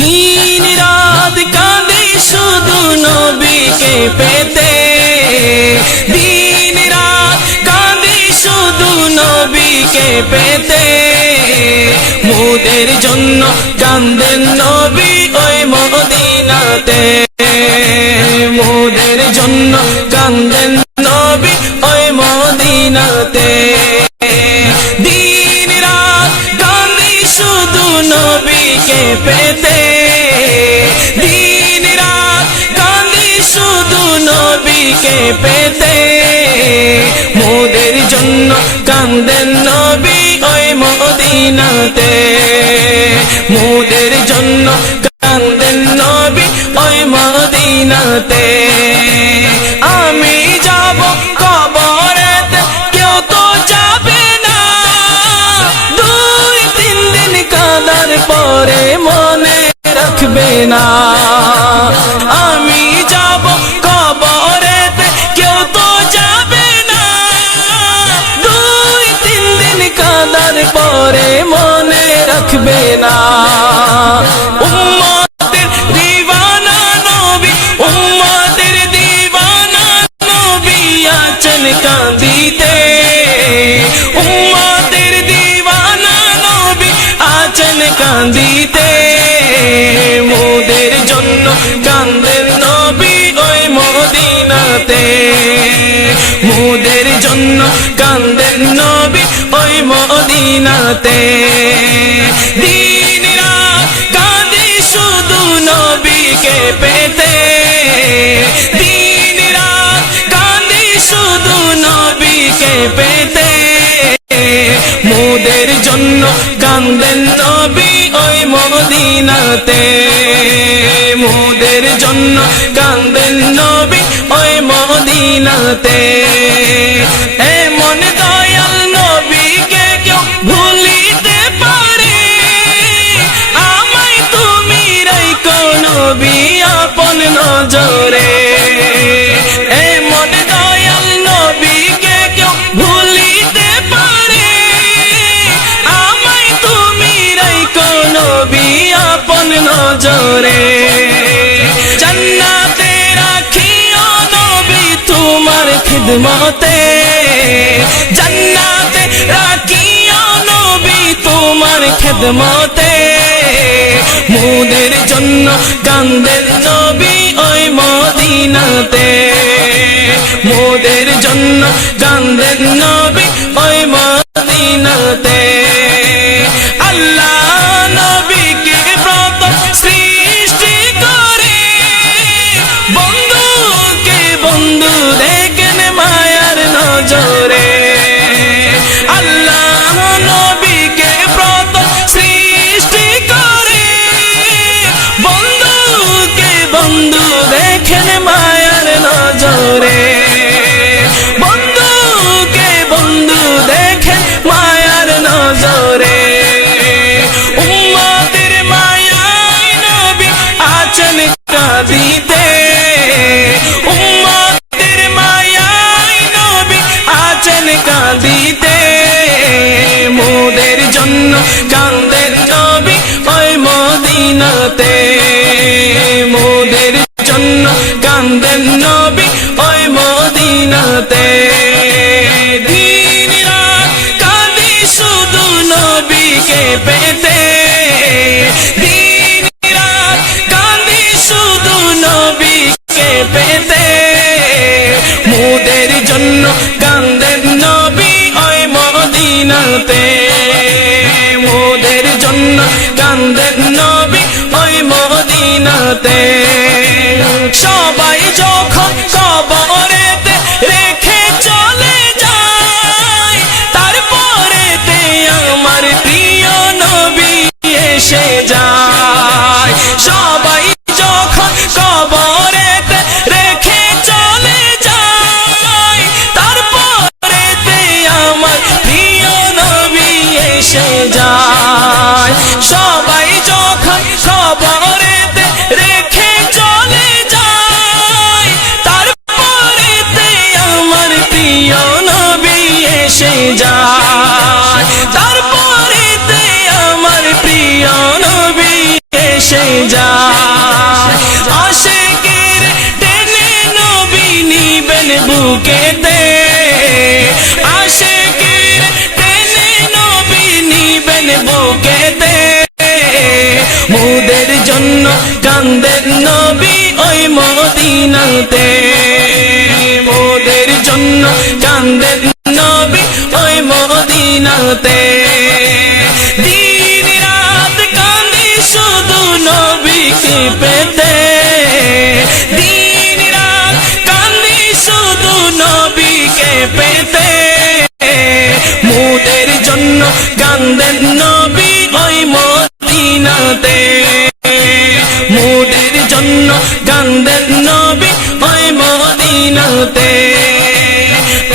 দিন রাত কাঁদি শুধু নবীকে পেতে, দিন রাত কাঁদি শুধু নবীকে পেতে। মোদের জন্য কাঁদেন নবী ওই মদিনাতে, মোদের জন্য কাঁদেন নবী ওই মদিনাতে। দিন রাত কাঁদি শুধু নবীকে পেতে, দিন রাত কাঁদি শুধু নবীকে পেতে। মোদের জন্য কাঁদেন নবী ওই মদিনাতে, মোদের জন্য কাঁদেন নবী ওই মদিনাতে। আমি যাব কবরেতে কেউ তো যাবে না, 2-3 দিন কাঁদার পরে মনে রাখবে না। আমি যাব কবরেতে কেউ তো যাবে না, 2-3 দিন কাঁদার পরে মনে রাখবে না। উম্মতের দিওয়ানা নবী, উম্মতের দিওয়ানা নবী আছেন কাঁদিতে, উম্মতের দিওয়ানা নবী আছেন কাঁদিতে। মোদের জন্য কাঁদেন নবী ওই মদিনাতে, মোদের জন্য কাঁদেন নবী ওই মদিনাতে। দিন রাত কাঁদি শুধু নবীকে পেতে, দিন রাত কাঁদি শুধু নবীকে পেতে। মোদের জন্য কাঁদেন নবী ওই মদিনাতে, মোদের জন্য কাঁদেন নবী ওই মদিনাতে। এমন দয়াল নবীকে কেউ ভুলিতে পারে, আমায় তুমি রাখো নবী আপন নজরে। এমন দয়াল নবীকে কেউ ভুলিতে পারে, আমায় তুমি রাখো নবী আপন নজরে। জান্নাতে রাখিও নবী তোমার খিদমতে, জান্নাতে রাখিও নবী তোমার খিদমতে। মোদের জন্য কাঁদেন নবী ওই মদিনাতে, মোদের জন্য কাঁদেন নবী ওই মদিনাতে। আল্লাহ নবীকে প্রথম সৃষ্টি করে, বন্ধুকে বন্ধু দেখেন মায়ার নজরে। আল্লাহ নবীকে প্রথম সৃষ্টি করে, বন্ধুকে বন্ধু দেখেন মায়ার নজরে। বন্ধুকে বন্ধু দেখেন মায়ার নজরে। উম্মতের মায়ায় নবী আছেন কাঁদিতে, উম্মতের মায়ায় নবী আছেন কাঁদিতে। মোদের জন্য কাঁদেন নবী ওই মদিনাতে, মোদের জন্য কাঁদেন নবী ওই মদিনাতে। দিন রাত কাঁদি শুধু নবীকে পেতে, দিন রাত কাঁদি শুধু নবীকে পেতে। মোদের জন্য কাঁদেন নবী ওই মদিনাতে, মোদের জন্য কাঁদেন নবী ওই মদিনাতে। সবাই যখন কবরেতে রেখে চলে যায়, তারপরেতে আমার প্রিয় নবী এসে যায়। সবাই যখন কবরেতে রেখে চলে যায়, তারপরেতে আমার প্রিয় নবী এসে যায়। সবাই যখন কবরেতে রেখে চলে যায়, তারপরে বুকেতে আশিকের টেনে নবী নিবেন বুকেতে মোদের জন্য কান্দেন নবী ওই মদিনাতে মোদের জন্য কান্দেন নবী ওই মদিনাতে দিন রাত কান্দি শুধু নবীকে পেতে দিন রাত কান্দি শুধু নবীকে পেতে মোদের জন্য কান্দেন নবী ওই মদিনাতে মোদের জন্য কান্দেন নবী ওই মদিনাতে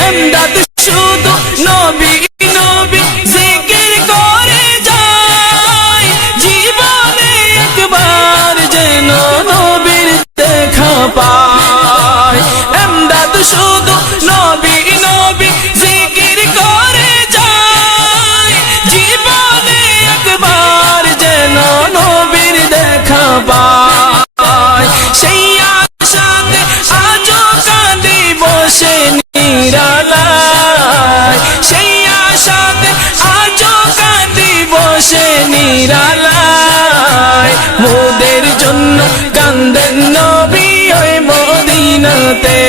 এমদাদ শুধু নবী নবী জিকির করে যায় জীবনে একবার যেন নবীর দেখা পায় এমদাদ শুধু নবী নবী জিকির করে যায় জীবনে একবার যেন নবীর দেখা পায় সেই আশাতে আজও কাঁদি বসে নিরালায় সেই আশাতে আজও কাঁদি বসে নিরালায় মোদের জন্য কান্দেন নবী ওই মদিনাতে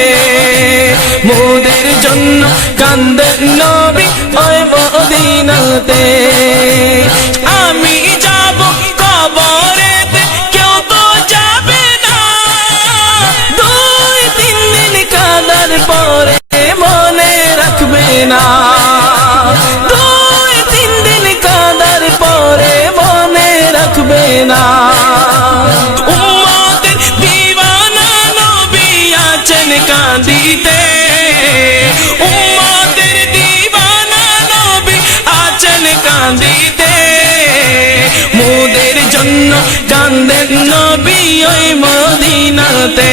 মোদের জন্য কান্দেন নবী ওই মদিনাতে আমি যাব কবরেতে কেউ তো যাবে না দুই তিন দিন কাঁদার পরে মনে রাখবে না দুই তিন দিন কাঁদার পরে মনে রাখবে না উম্মতের দিওয়ানা নবী আছেন কাঁদিতে উম্মতের দিওয়ানা নবী আছেন কাঁদিতে মোদের জন্য কান্দেন নবী ওই মদিনাতে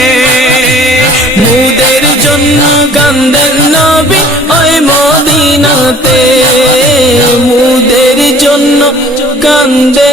মোদের জন্য কান্দেন নবী ওই মদিনাতে মোদের জন্য কান্দে